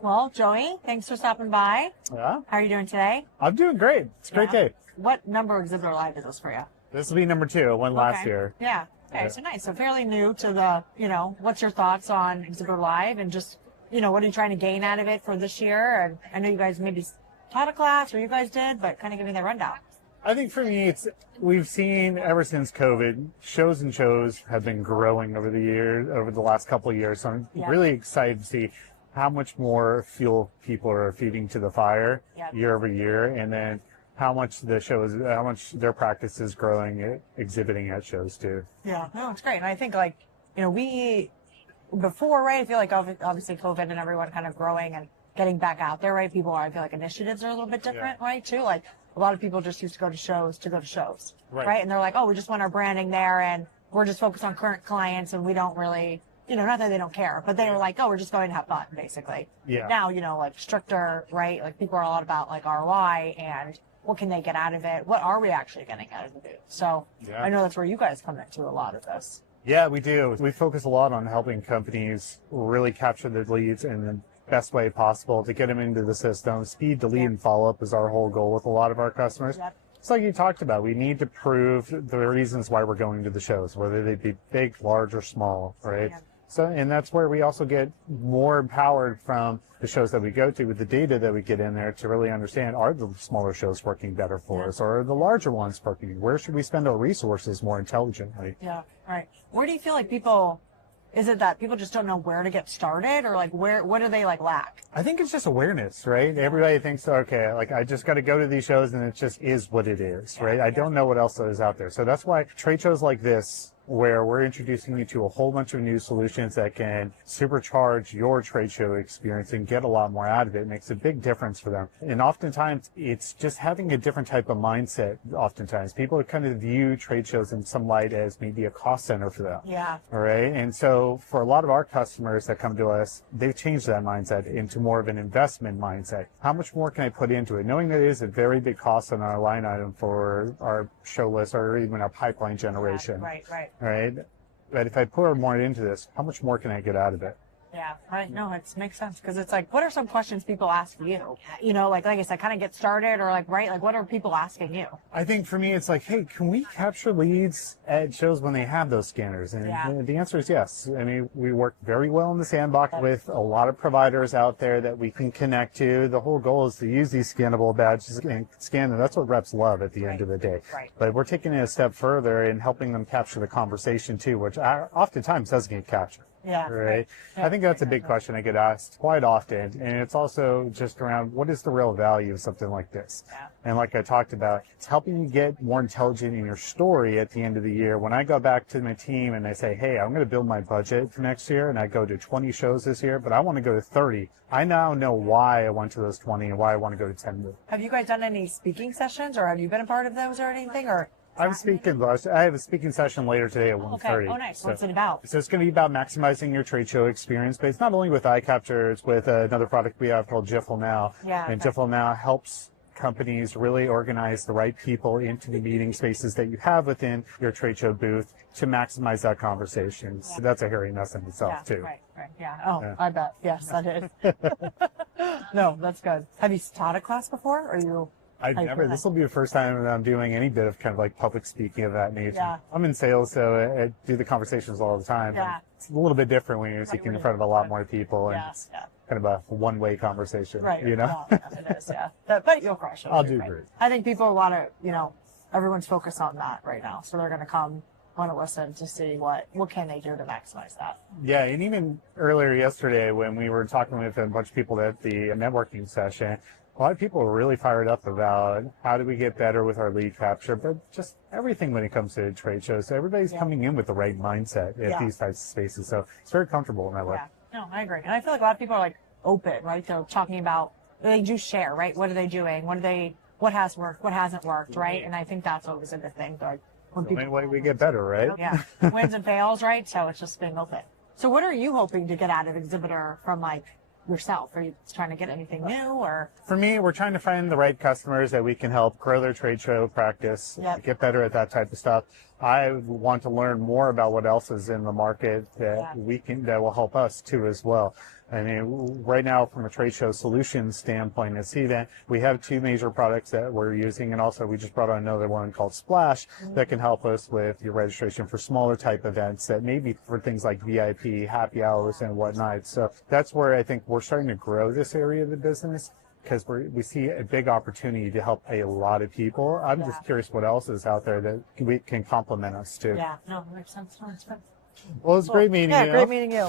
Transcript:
Well, Joey, thanks for stopping by. Yeah. How are you doing today? I'm doing great. It's a great day. What number Exhibitor Live is this for you? This will be number 2. I won last year. Yeah. Okay, so nice. So fairly new to the, what's your thoughts on Exhibitor Live and just, what are you trying to gain out of it for this year? And I know you guys maybe taught a class or you guys did, but kind of give me the rundown. I think for me, we've seen ever since COVID, shows have been growing over the last couple of years. So I'm really excited to see how much more fuel people are feeding to the fire year over year, and then how much their practice is growing at exhibiting at shows too. Yeah, no, it's great. And I think before, right, I feel like obviously COVID and everyone kind of growing and getting back out there, right? I feel like initiatives are a little bit different, right, too? Like a lot of people just used to go to shows, right? And they're like, oh, we just want our branding there and we're just focused on current clients and we don't really, not that they don't care, but they were like, oh, we're just going to have fun, basically. Yeah. Now, like stricter, right? Like people are a lot about like ROI and what can they get out of it? What are we actually getting out of the booth? So I know that's where you guys come into a lot of this. Yeah, we do. We focus a lot on helping companies really capture their leads in the best way possible to get them into the system. Speed to lead and follow-up is our whole goal with a lot of our customers. It's like you talked about. We need to prove the reasons why we're going to the shows, whether they be big, large, or small, right? So, and that's where we also get more empowered from the shows that we go to with the data that we get in there to really understand, are the smaller shows working better for us, or are the larger ones working? Where should we spend our resources more intelligently? Yeah, right. Where do you feel like is it that people just don't know where to get started, or like what do they lack? I think it's just awareness, right? Everybody thinks, okay, like I just got to go to these shows and it just is what it is, right? I don't know what else is out there. So that's why trade shows like this, where we're introducing you to a whole bunch of new solutions that can supercharge your trade show experience and get a lot more out of it, makes a big difference for them. And oftentimes, it's just having a different type of mindset. Oftentimes, people kind of view trade shows in some light as maybe a cost center for them. Yeah. All right. And so for a lot of our customers that come to us, they've changed that mindset into more of an investment mindset. How much more can I put into it? Knowing that it is a very big cost on our line item for our show list or even our pipeline generation. Right. Right? But if I put more into this, how much more can I get out of it? Yeah, right. No, it makes sense because it's like, what are some questions people ask you? Like I said, kind of get started or what are people asking you? I think for me, it's like, hey, can we capture leads at shows when they have those scanners? And the answer is yes. I mean, we work very well in the sandbox with a lot of providers out there that we can connect to. The whole goal is to use these scannable badges and scan them. That's what reps love at the end of the day. Right. But we're taking it a step further and helping them capture the conversation too, which oftentimes doesn't get captured. Yeah. Right. I think that's a big question I get asked quite often. And it's also just around what is the real value of something like this? Yeah. And like I talked about, it's helping you get more intelligent in your story at the end of the year. When I go back to my team and I say, hey, I'm going to build my budget for next year and I go to 20 shows this year, but I want to go to 30. I now know why I went to those 20 and why I want to go to 10 more. Have you guys done any speaking sessions or have you been a part of those or anything? Or I have a speaking session later today at 1:30. Okay. Oh, nice. What's it about? So it's going to be about maximizing your trade show experience, but it's not only with iCapture, it's with another product we have called Jiffle Now. And Jiffle Now helps companies really organize the right people into the meeting spaces that you have within your trade show booth to maximize that conversation. So that's a hairy mess in itself, too. Right. Yeah. Oh, yeah. I bet. Yes, that is. No, that's good. Have you taught a class before, or you? This will be the first time that I'm doing any bit of kind of like public speaking of that nature. Yeah. I'm in sales, so I do the conversations all the time. Yeah. It's a little bit different when you're speaking in front of a lot more people and it's kind of a one-way conversation, right. you know? Well, it is, yeah. But you'll crush it. I'll do great. I think people want to, everyone's focused on that right now. So they're going to want to listen to see what can they do to maximize that. Yeah, and even earlier yesterday when we were talking with a bunch of people at the networking session, a lot of people are really fired up about how do we get better with our lead capture, but just everything when it comes to trade shows. So everybody's coming in with the right mindset at these types of spaces. So it's very comfortable in that way. Yeah, no, I agree. And I feel like a lot of people are open, right? They're talking about, they do share, right? What are they doing? What has worked? What hasn't worked, right? And I think that's always a good thing. The main way we get better, right? Yeah, wins and fails, right? So it's just being open. So what are you hoping to get out of Exhibitor from yourself? Are you trying to get anything new, or? For me, we're trying to find the right customers that we can help grow their trade show practice, get better at that type of stuff. I want to learn more about what else is in the market that that will help us too as well. I mean, right now from a trade show solutions standpoint, at CVent, we have 2 major products that we're using, and also we just brought on another one called Splash that can help us with your registration for smaller type events that maybe for things like VIP, happy hours, and whatnot. So that's where I think we're starting to grow this area of the business, because we see a big opportunity to help a lot of people. I'm just curious what else is out there that we can complement us too. Yeah, no, makes sense. No, it's good. Well, it's great meeting you. Yeah, great meeting you.